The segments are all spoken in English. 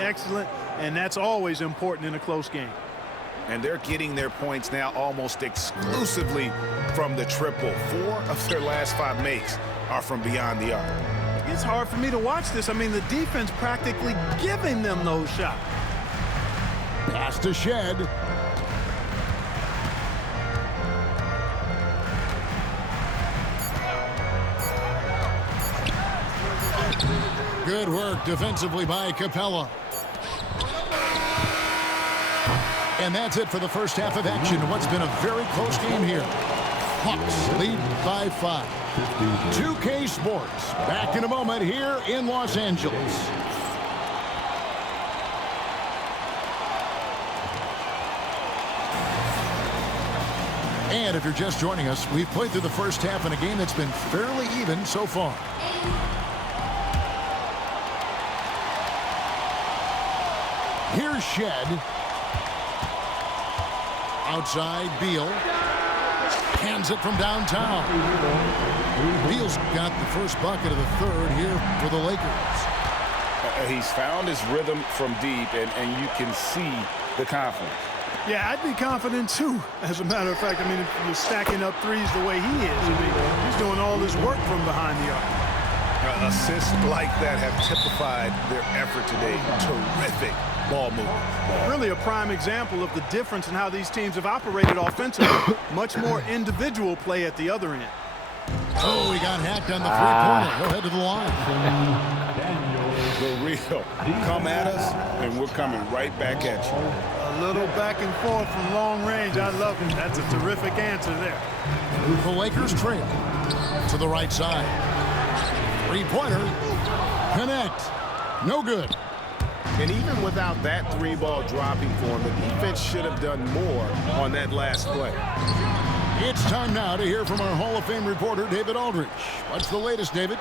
excellent, and that's always important in a close game. And they're getting their points now almost exclusively from the triple. 4 of their last 5 makes are from beyond the arc. It's hard for me to watch this. I mean, the defense practically giving them those shots. Pass to Shed. Good work defensively by Capella. And that's it for the first half of action. What's been a very close game here. Hawks lead by 5. 2K Sports back in a moment here in Los Angeles. And if you're just joining us, we've played through the first half in a game that's been fairly even so far. Here's Shed. Outside, Beal. Hands it from downtown. Beal's got the first bucket of the third here for the Lakers. He's found his rhythm from deep, and you can see the confidence. Yeah, I'd be confident too. As a matter of fact, I mean, if you're stacking up threes the way he is, I mean, he's doing all his work from behind the arc. Assists like that have typified their effort today. Terrific ball movement. Really a prime example of the difference in how these teams have operated offensively. Much more individual play at the other end. Oh, he got hacked on the three-pointer. He'll head to the line. The real. Come at us, and we're coming right back at you. A little back and forth from long range. I love it. That's a terrific answer there. The Lakers trail to the right side. Three-pointer. Connect. No good. And even without that 3-ball dropping for him, the defense should have done more on that last play. It's time now to hear from our Hall of Fame reporter, David Aldridge. What's the latest, David?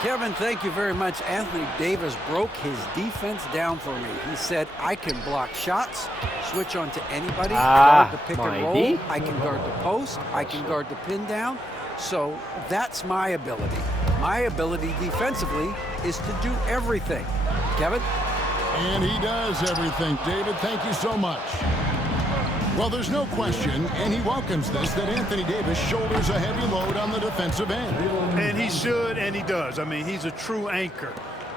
Kevin, thank you very much. Anthony Davis broke his defense down for me. He said, I can block shots, switch on to anybody, guard the pick and roll, I can guard the post, I can guard the pin down. So that's my ability. My ability defensively is to do everything. Kevin? And he does everything. David, thank you so much. Well, there's no question, and he welcomes this, that Anthony Davis shoulders a heavy load on the defensive end. And he should, and he does. I mean, he's a true anchor.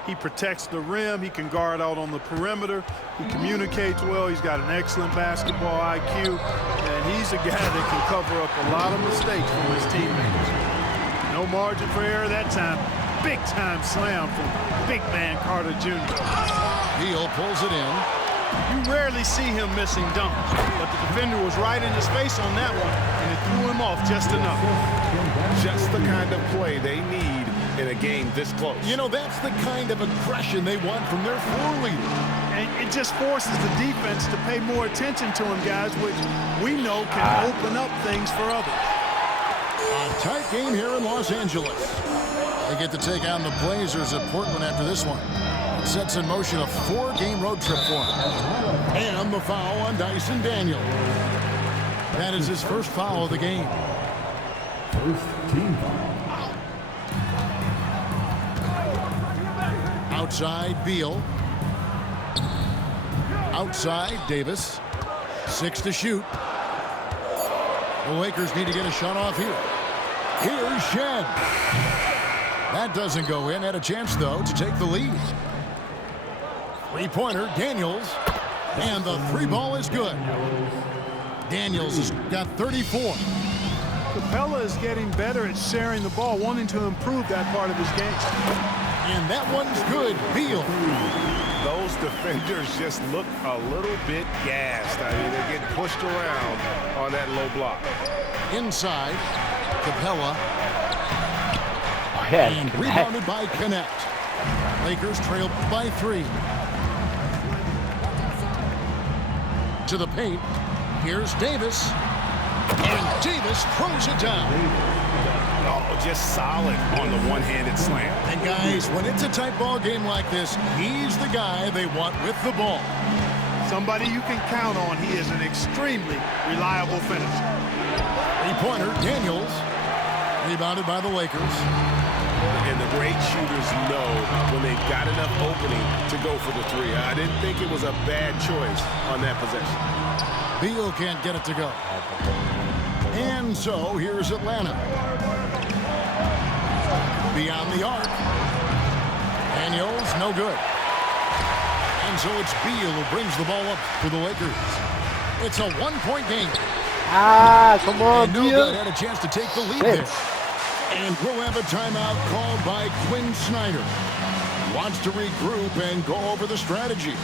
He protects the rim. He can guard out on the perimeter. He communicates well. He's got an excellent basketball IQ. And he's a guy that can cover up a lot of mistakes from his teammates. No margin for error that time. Big-time slam from big man Carter Jr. Beal pulls it in. You rarely see him missing dunks, but the defender was right in his face on that one, and it threw him off just enough. Just the kind of play they need in a game this close. You know, that's the kind of aggression they want from their floor leader. And it just forces the defense to pay more attention to him, guys, which we know can open up things for others. A tight game here in Los Angeles. They get to take on the Blazers at Portland after this one. Sets in motion a 4-game road trip for him. And the foul on Dyson Daniel. That is his first foul of the game. First team foul. Outside, Beal. Outside, Davis. 6 to shoot. The Lakers need to get a shot off here. Here's Shed. That doesn't go in. Had a chance, though, to take the lead. Three-pointer, Daniels. And the 3-ball is good. Daniels has got 34. Capella is getting better at sharing the ball, wanting to improve that part of his game. And that one's good. Beal. Those defenders just look a little bit gassed. I mean, they're getting pushed around on that low block. Inside, Capella. And rebounded by Connect. Lakers trail by 3. To the paint. Here's Davis. And Davis throws it down. Oh, just solid on the one-handed slam. And guys, when it's a tight ball game like this, he's the guy they want with the ball. Somebody you can count on. He is an extremely reliable finisher. Three-pointer, Daniels. Rebounded by the Lakers. And the great shooters know when they've got enough opening to go for the three. I didn't think it was a bad choice on that possession. Beal can't get it to go. And so here's Atlanta. Beyond the arc. Daniels, no good. And so it's Beal who brings the ball up for the Lakers. It's a one-point game. Come on, and no good had a chance to take the lead there. And we'll have a timeout called by Quinn Snyder. Wants to regroup and go over the strategy.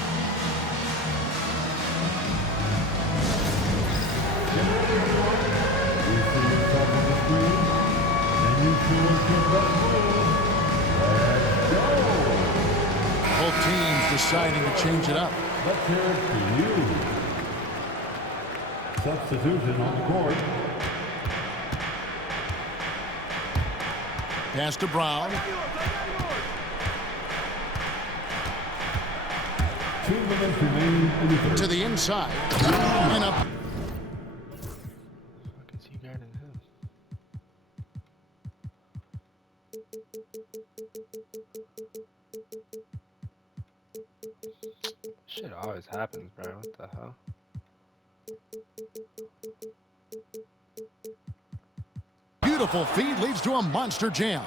Both teams deciding to change it up. Let's hear it for you. Substitution on the court. Pass to Brown. 2 minutes remain in the third. To the inside. And up. Shit always happens, bro. What the hell? Beautiful feed leads to a monster jam.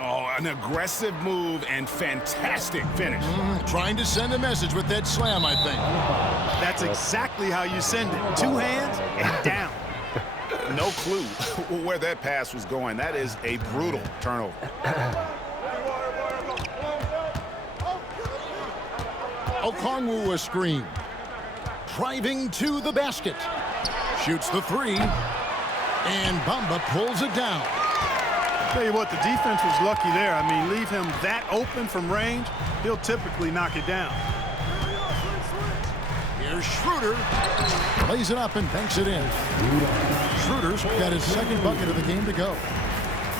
Oh, an aggressive move and fantastic finish. Trying to send a message with that slam, I think. That's exactly how you send it. 2 hands and down. No clue where that pass was going. That is a brutal turnover. Okongwu a screen. Driving to the basket. Shoots the three. And Bamba pulls it down. Tell you what, the defense was lucky there. I mean, leave him that open from range, he'll typically knock it down. Here's Schroeder. Lays it up and banks it in. Schroeder's got his second bucket of the game to go.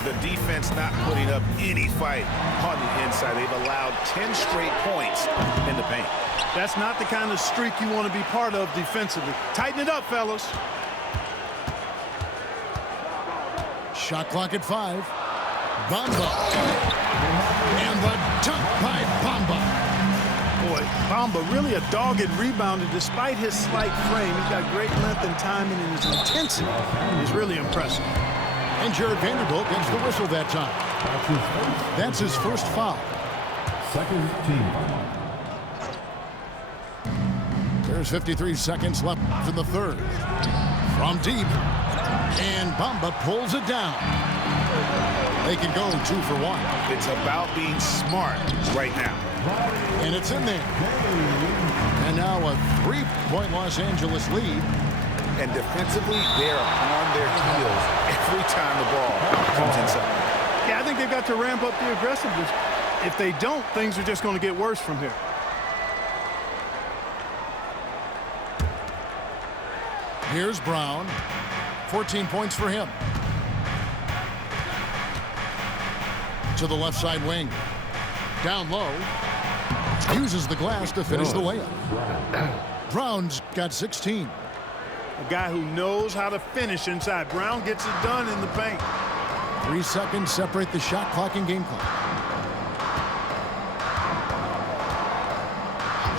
The defense not putting up any fight on the inside. They've allowed 10 straight points in the paint. That's not the kind of streak you want to be part of defensively. Tighten it up, fellas. Shot clock at 5. Bamba. And the dunk by Bamba. Boy, Bamba really a dogged rebounder despite his slight frame. He's got great length and timing, and his intensity is really impressive. And Jared Vanderbilt gets the whistle that time. That's his first foul. Second team foul. There's 53 seconds left in the third. From deep. And Bamba pulls it down. They can go 2 for 1. It's about being smart right now. And it's in there. And now a 3-point Los Angeles lead. And defensively, they're on their heels every time the ball comes inside. Yeah, I think they've got to ramp up the aggressiveness. If they don't, things are just going to get worse from here. Here's Brown. 14 points for him. To the left side wing. Down low. Uses the glass to finish the layup. Brown's got 16. A guy who knows how to finish inside. Brown gets it done in the paint. 3 seconds separate the shot clock and game clock.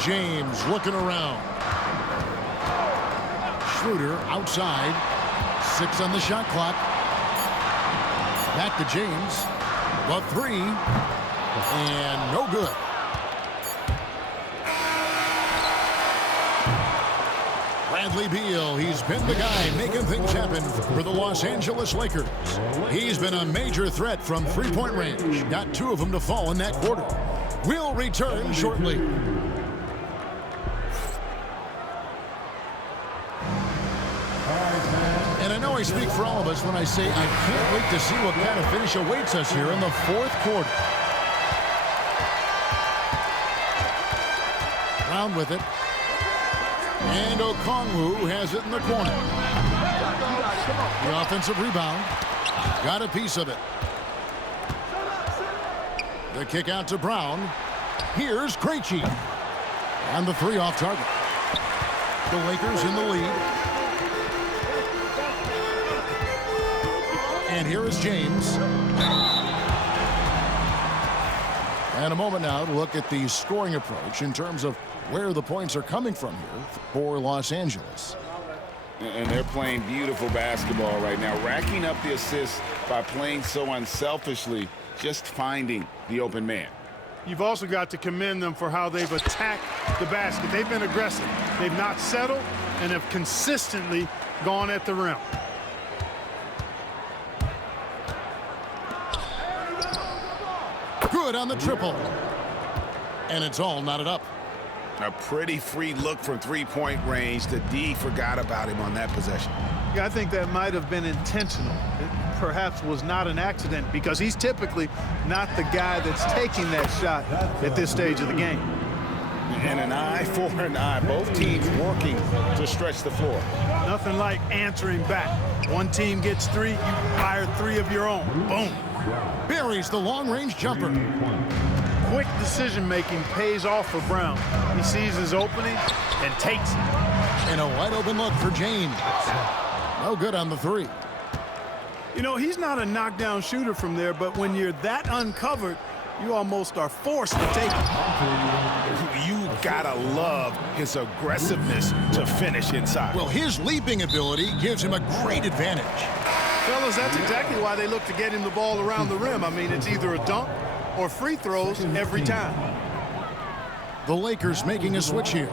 James looking around. Schroeder outside. 6 on the shot clock. Back to James. The 3. And no good. Bradley Beal, he's been the guy making things happen for the Los Angeles Lakers. He's been a major threat from 3-point range. Got 2 of them to fall in that quarter. We'll return shortly. And I know I speak for all of us when I say I can't wait to see what kind of finish awaits us here in the 4th quarter. Brown with it. And Okongwu has it in the corner. The offensive rebound. Got a piece of it. The kick out to Brown. Here's Krejci. And the 3 off target. The Lakers in the lead. And here is James. And a moment now to look at the scoring approach in terms of where the points are coming from here for Los Angeles. And they're playing beautiful basketball right now, racking up the assists by playing so unselfishly, just finding the open man. You've also got to commend them for how they've attacked the basket. They've been aggressive. They've not settled and have consistently gone at the rim. Good on the triple. And it's all knotted up. A pretty free look from three-point range. The D forgot about him on that possession. Yeah, I think that might have been intentional. It perhaps was not an accident because he's typically not the guy that's taking that shot at this stage of the game. And an eye for an eye. Both teams working to stretch the floor. Nothing like answering back. One team gets three, you fire three of your own. Boom. Buries the long-range jumper. Quick decision-making pays off for Brown. He sees his opening and takes it. And a wide-open look for James. No good on the three. You know, he's not a knockdown shooter from there, but when you're that uncovered, you almost are forced to take it. You gotta love his aggressiveness to finish inside. Well, his leaping ability gives him a great advantage. Fellas, that's exactly why they look to get him the ball around the rim. I mean, it's either a dunk or free throws every time. The Lakers making a switch here.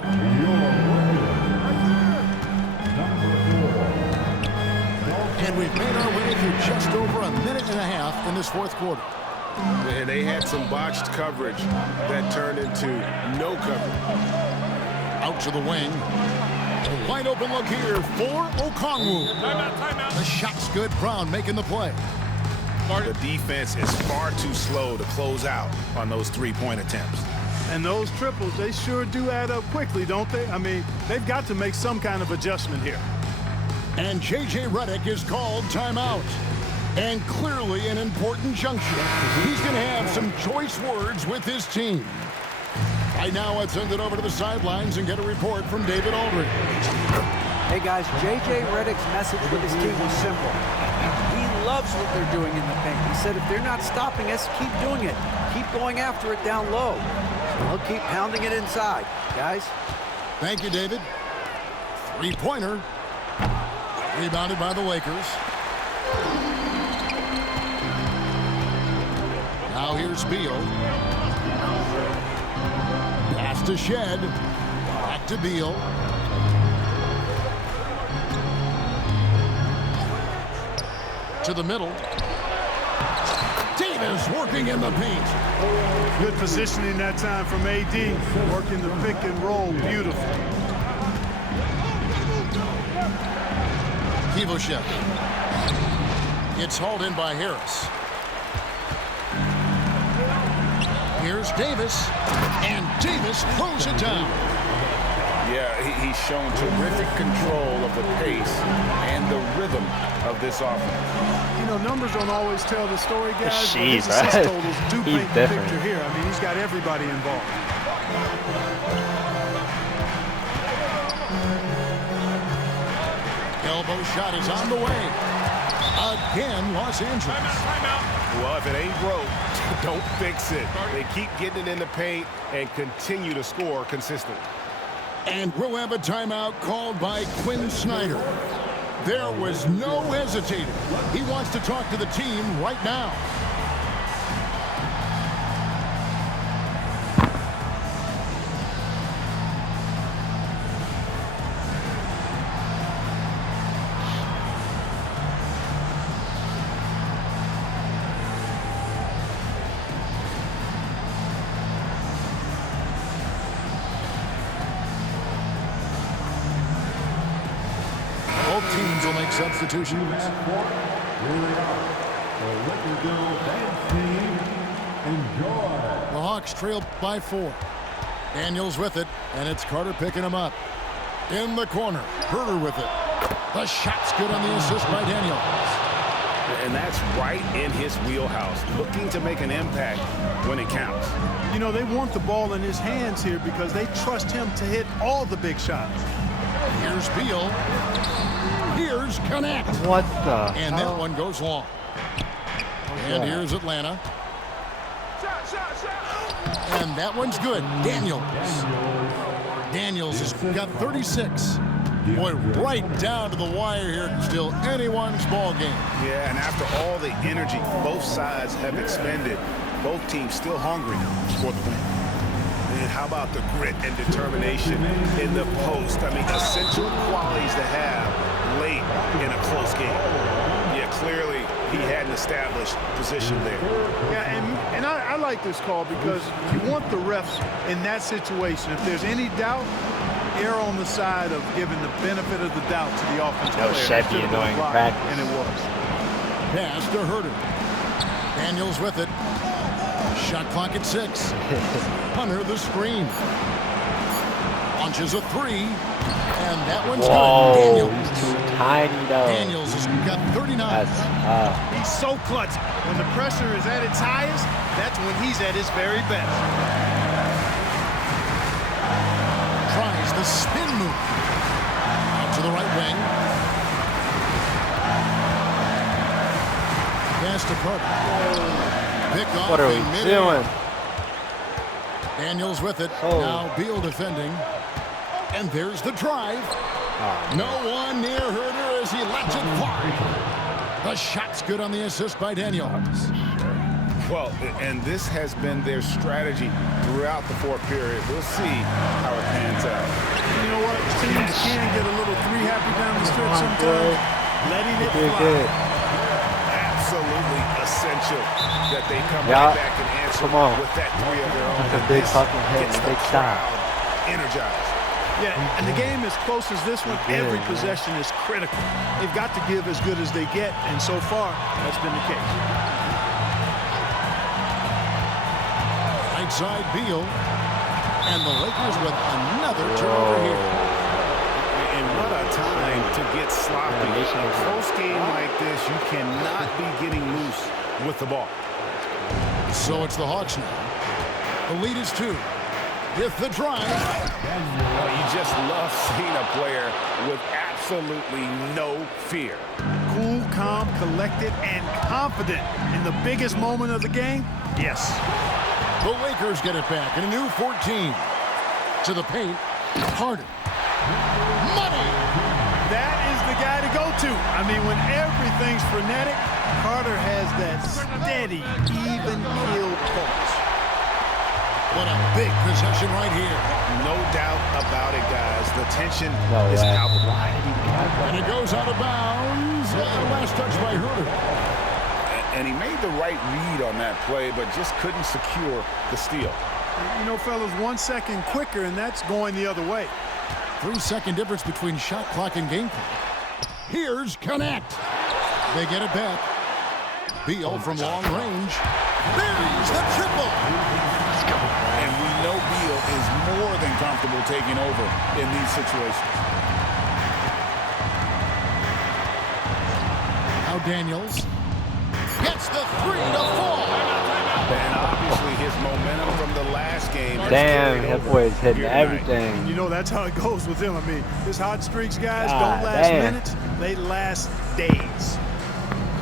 And we've made our way through just over a minute and a half in this fourth quarter. And they had some botched coverage that turned into no coverage. Out to the wing. A wide open look here for Okongwu. Timeout. The shot's good. Brown making the play. The defense is far too slow to close out on those three-point attempts. And those triples, they sure do add up quickly, don't they? I mean, they've got to make some kind of adjustment here. And J.J. Redick is called timeout. And clearly an important juncture. He's going to have some choice words with his team. Right now, let's send it over to the sidelines and get a report from David Aldridge. Hey guys, J.J. Redick's message with his team was simple. He loves what they're doing in the paint. He said if they're not stopping us, keep doing it. Keep going after it down low. So he'll keep pounding it inside, guys. Thank you, David. Three-pointer. Rebounded by the Lakers. Now here's Beal. Pass to Shed. Back to Beal. To the middle. Davis working in the paint. Good positioning that time from A.D. Working the pick and roll. Beautiful. Kivoshev. It's hauled in by Harris. Here's Davis. And Davis throws it down. Yeah, he's shown terrific control of the pace and the rhythm of this offense. You know, numbers don't always tell the story, guys. But Jeez, his assist right? totals do He's paint the different. picture here. I mean, he's got everybody involved. Elbow shot is on the way. Again, Los Angeles. Well, if it ain't broke, don't fix it. They keep getting it in the paint and continue to score consistently. And we'll have a timeout called by Quinn Snyder. There was no hesitating. He wants to talk to the team right now. Both teams will make substitutions. Here they are. The Lakers dance team. Enjoy. The Hawks trail by 4. Daniels with it, and it's Carter picking him up. In the corner, Herter with it. The shot's good on the assist by Daniels. And that's right in his wheelhouse, looking to make an impact when it counts. You know, they want the ball in his hands here because they trust him to hit all the big shots. Here's Beal. Here's Connect. What the And hell? that one goes long. And here's Atlanta. And that one's good. Daniels has got 36. Boy, right down to the wire here. Still anyone's ball game. Yeah, and after all the energy both sides have expended, both teams still hungry for the win. And how about the grit and determination in the post? I mean, essential qualities to have late in a close game. Yeah, clearly he had an established position there. Yeah, and I like this call because you want the refs in that situation. If there's any doubt, err on the side of giving the benefit of the doubt to the offensive player. Chevy annoying practice. And it was. Pass to Herter. Daniels with it. Shot clock at 6. Hunter the screen. Launches a 3. And that one's good. Daniels. He's too tiny though. Daniels has got 39. He's so clutch. When the pressure is at its highest, that's when he's at his very best. Tries the spin move. Out to the right wing. Pass to Carter. Pick off. What are we doing? Daniels with it. Oh. Now Beal defending. And there's the drive. No one near Herter as he lets it fly. The shot's good on the assist by Daniels. Well, and this has been their strategy throughout the fourth period. We'll see how it pans out. You know what? Teams can get a little three-happy down the stretch sometimes. Letting it fly. Absolutely essential that they come right back and answer with that three of their own. That's a big fucking hit, Gets a the big shot. crowd energized. Yeah, and the game as close as this one, every possession is critical. They've got to give as good as they get, and so far, that's been the case. Right side Beal. And the Lakers with another turnover here. And what a time to get sloppy. A close game like this, you cannot be getting loose with the ball. So it's the Hawks now. The lead is 2. With the drive. Well, you just love seeing a player with absolutely no fear. Cool, calm, collected, and confident in the biggest moment of the game? Yes. The Lakers get it back in a new 14. To the paint. Harden. Money! That is the guy to go to. I mean, when everything's frenetic, Carter has that steady, even keel pulse. What a big possession right here. No doubt about it, guys. The tension is palpable. And it goes out of bounds. Last touch by Herter. And he made the right read on that play, but just couldn't secure the steal. You know, fellas, 1 second quicker, and that's going the other way. 3-second difference between shot clock and game clock. Here's Connect. They get it back. Beal from long range. Buries the triple. And we know Beal is more than comfortable taking over in these situations. Now Daniels gets the 3 to fall. And obviously his momentum from the last game. Damn, that boy is hitting everything. You know, that's how it goes with him. I mean, his hot streaks, guys, don't last minutes. They last days.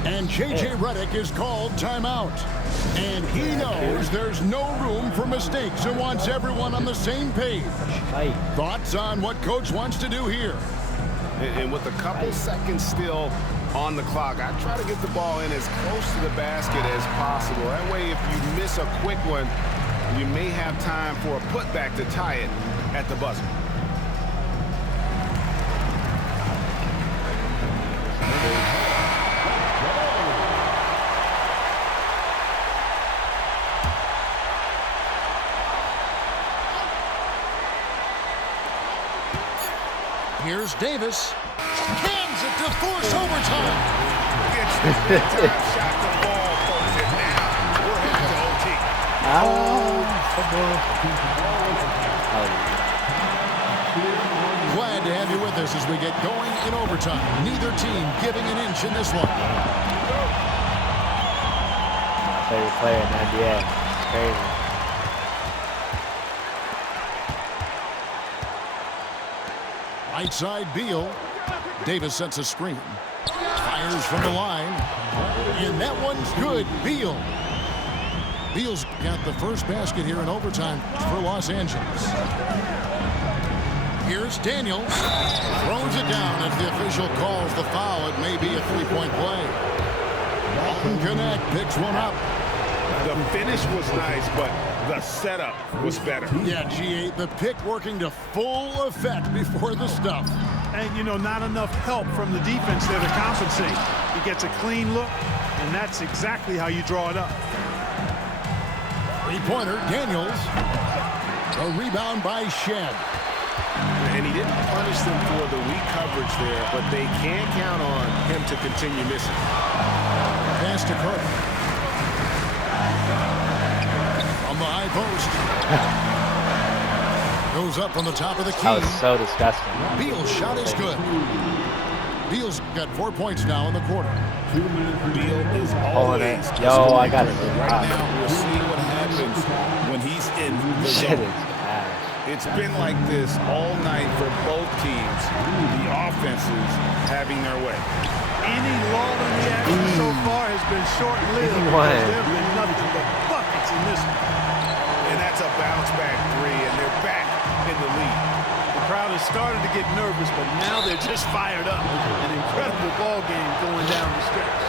And J.J. Redick is called timeout. And he knows there's no room for mistakes and wants everyone on the same page. Thoughts on what Coach wants to do here? And with a couple seconds still on the clock, I try to get the ball in as close to the basket as possible. That way, if you miss a quick one, you may have time for a putback to tie it at the buzzer. Here's Davis. Cans it to force overtime. Gets the big-time shot to ball, folks, and now we're heading to OT. Glad to have you with us as we get going in overtime. Neither team giving an inch in this one. Favorite player in the NBA. It's crazy. Right side Beal. Davis sets a screen. Fires from the line. And that one's good. Beal. Beal's got the first basket here in overtime for Los Angeles. Here's Daniels. Throws it down as the official calls the foul. It may be a three-point play. Connect picks one up. The finish was nice, but the setup was better. Yeah, G8, the pick working to full effect before the stuff. And, you know, not enough help from the defense there to compensate. He gets a clean look, and that's exactly how you draw it up. Three-pointer, Daniels. A rebound by Shed. And he didn't punish them for the weak coverage there, but they can't count on him to continue missing. Pass to Kirk. From the high post. Goes up on the top of the key. That was so disgusting. Beal's shot is good. Beal's got 4 points now in the quarter. Beal is Pulling it. always Yo, I got it. right now. We'll see what happens when he's in the Shit zone. is ass. It's been like this all night for both teams. The offenses having their way. Any lull in the action so far has been short-lived because there have been nothing but buckets in this one. And that's a bounce-back three, and they're back in the lead. The crowd has started to get nervous, but now they're just fired up. An incredible ball game going down the stretch.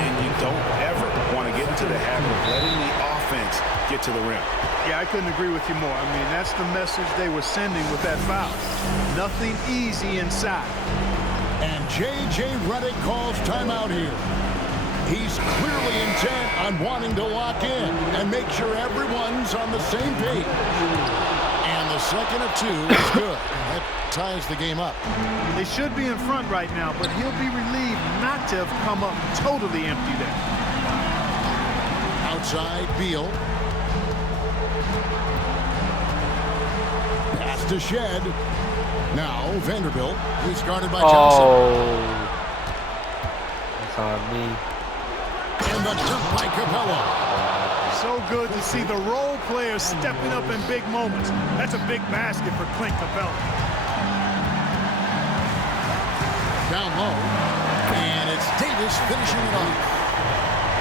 And you don't ever want to get into the habit of letting the offense get to the rim. Yeah, I couldn't agree with you more. I mean, that's the message they were sending with that foul. Nothing easy inside. And J.J. Redick calls timeout here. He's clearly intent on wanting to lock in and make sure everyone's on the same page. And the second of two is good. That ties the game up. They should be in front right now, but he'll be relieved not to have come up totally empty there. Outside, Beal. Pass to Shed. Now, Vanderbilt. He's guarded by Johnson. Oh. That's on me. And the dunk by Capella. So good to see the role players stepping up in big moments. That's a big basket for Clint Capella. Down low. And it's Davis finishing it off.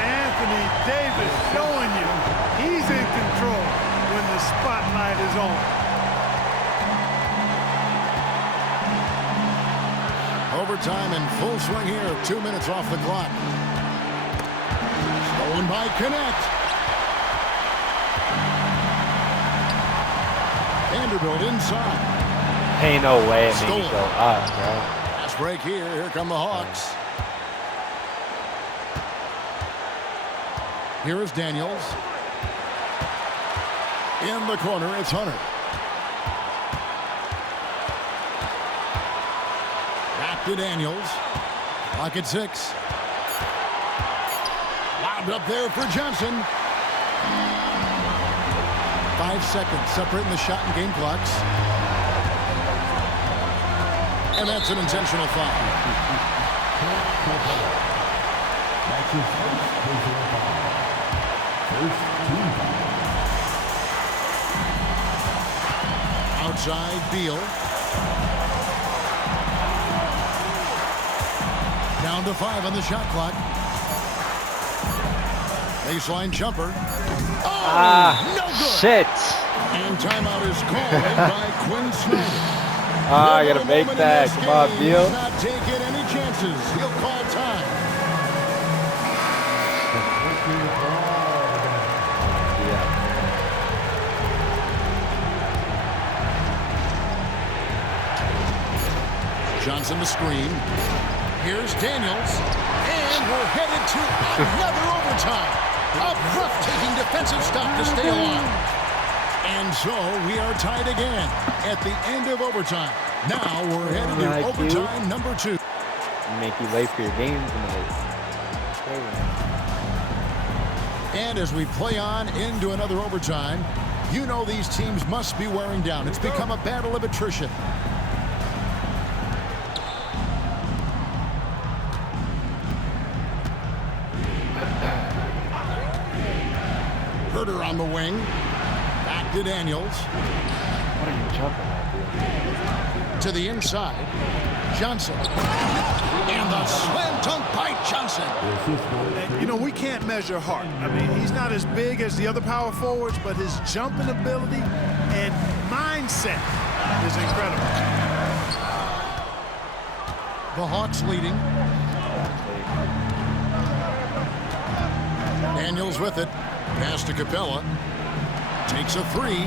Anthony Davis showing you he's in control when the spotlight is on. Overtime in full swing here. 2 minutes off the clock. Stolen by Connect. Vanderbilt inside. Ain't no way it made Stolen. me go up, bro. Fast break here. Here come the Hawks. Here is Daniels. In the corner, it's Hunter. Back to Daniels. Clock at 6. Lobbed up there for Johnson. 5 seconds separating the shot and game clocks. And that's an intentional foul. That's his first personal foul. First team foul. Outside, Beal. Down to 5 on the shot clock. Baseline jumper. Oh, no good. Shit. And timeout is called by Quinn Snyder. I gotta make that. Come on, Beal. He's not taking any chances. He'll call time. Johnson the screen. Here's Daniels. And we're headed to another overtime. A breathtaking defensive stop to stay alive. And so we are tied again at the end of overtime. Now we're headed to overtime number 2. Make you late for your game tonight. And as we play on into another overtime, you know these teams must be wearing down. It's become a battle of attrition. Herter on the wing. Back to Daniels. What are you jumping at, dude? To the inside. Johnson. And the slam dunk by Johnson. And, you know, we can't measure heart. I mean, he's not as big as the other power forwards, but his jumping ability and mindset is incredible. The Hawks leading. Daniels with it. Pass to Capella. Takes a three.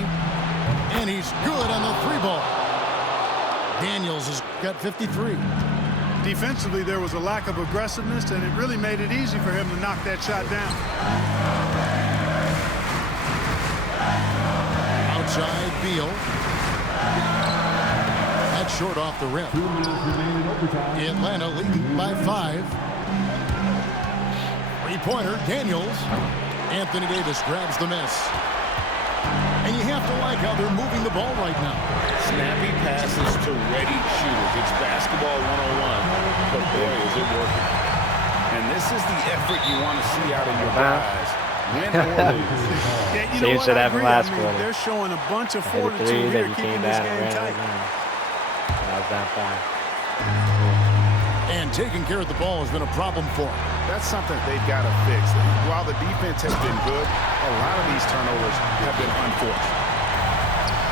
And he's good on the three ball. Daniels has got 53. Defensively, there was a lack of aggressiveness, and it really made it easy for him to knock that shot down. Outside, Beal. That's short off the rim. 2 minutes remaining in overtime. Atlanta leading by 5. Three-pointer, Daniels. Anthony Davis grabs the miss. And you have to like how they're moving the ball right now. Snappy passes to ready shooters. It's basketball 101, but boy, is it working. And this is the effort you want to see out of your guys. Win or lose. Yeah, you know Same what? shit I happened agree. last I mean, quarter. they're showing a bunch of I had a fortitude three, here, then you keeping came this down and game ran tight. again. And I was down 5. And taking care of the ball has been a problem for him. That's something they've got to fix. While the defense has been good, a lot of these turnovers have been unforced.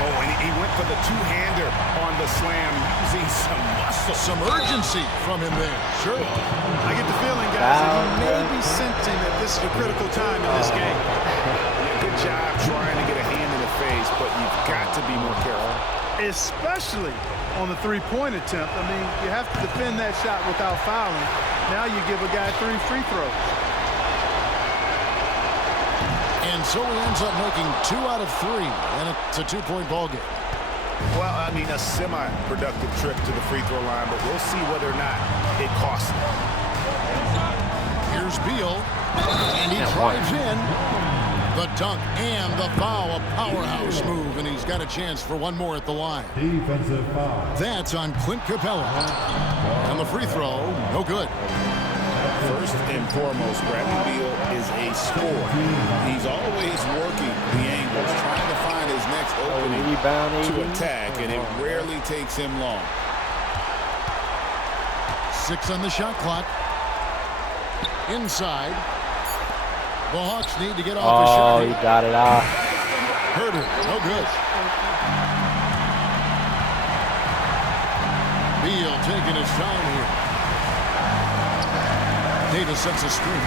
Oh, and he went for the two-hander on the slam, using some muscle. Some urgency from him there. Sure. I get the feeling, guys, that he may be sensing that this is a critical time in this game. Good job trying to get a hand in the face, but you've got to be more careful. Especially on the three-point attempt. I mean, you have to defend that shot without fouling. Now you give a guy 3 free throws. And so he ends up making 2 out of 3, and it's a 2-point ball game. Well, I mean, a semi-productive trip to the free throw line, but we'll see whether or not it costs him. Here's Beal, and he drives in. The dunk and the foul, a powerhouse move, and he's got a chance for one more at the line. Defensive foul. That's on Clint Capella. And the free throw, no good. First and foremost, Bradley Beal is a scorer. He's always working the angles, trying to find his next opening to attack, and it rarely takes him long. 6 on the shot clock. Inside. The Hawks need to get off a shot. Oh, he got it off. Herder, no good. Beal taking his time here. Davis sets a screen.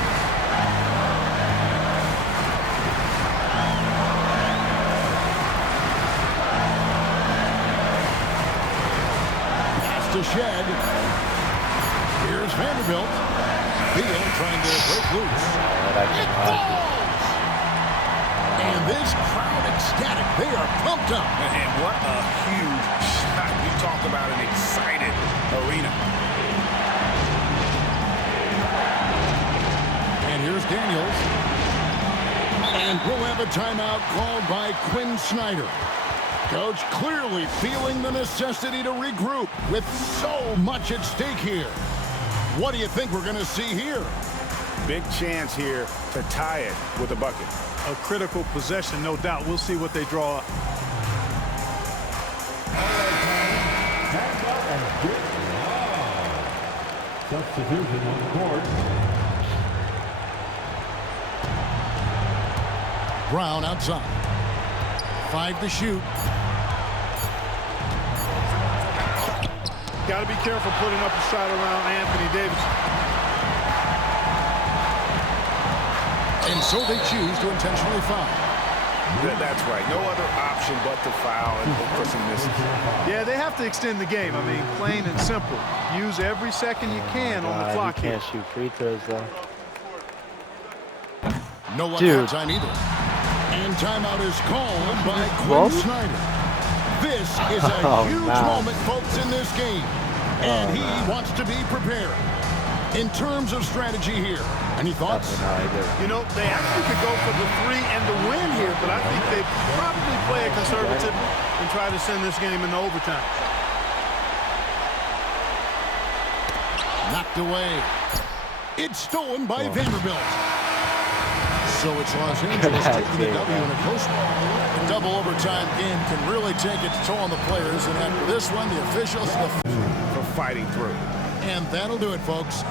Pass to Shed. Here's Vanderbilt. Beal trying to break loose. It falls! And this crowd ecstatic. They are pumped up. And what a huge shot. You talk about an excited arena. And here's Daniels. And we'll have a timeout called by Quinn Snyder. Coach clearly feeling the necessity to regroup with so much at stake here. What do you think we're going to see here? Big chance here to tie it with a bucket. A critical possession, no doubt. We'll see what they draw up. Substitution on the court. Brown outside. 5 to shoot. Got to be careful putting up a shot around Anthony Davis. And so they choose to intentionally foul. That's right. No other option but to foul and look for some misses. Yeah, they have to extend the game. I mean, plain and simple. Use every second you can on the clock You here. can't shoot free throws, though. No one Dude. time either. And timeout is called by Quinn Snyder. This is a huge moment, folks, in this game. And he wants to be prepared. In terms of strategy here, any thoughts? You know, they actually could go for the 3 and the win here, but I think they probably play it conservative and try to send this game into overtime. Knocked away. It's stolen by Vanderbilt. So it's Los Angeles taking the W in a close one. A double overtime game can really take its toll on the players, and after this one, the officials for fighting through. And that'll do it, folks.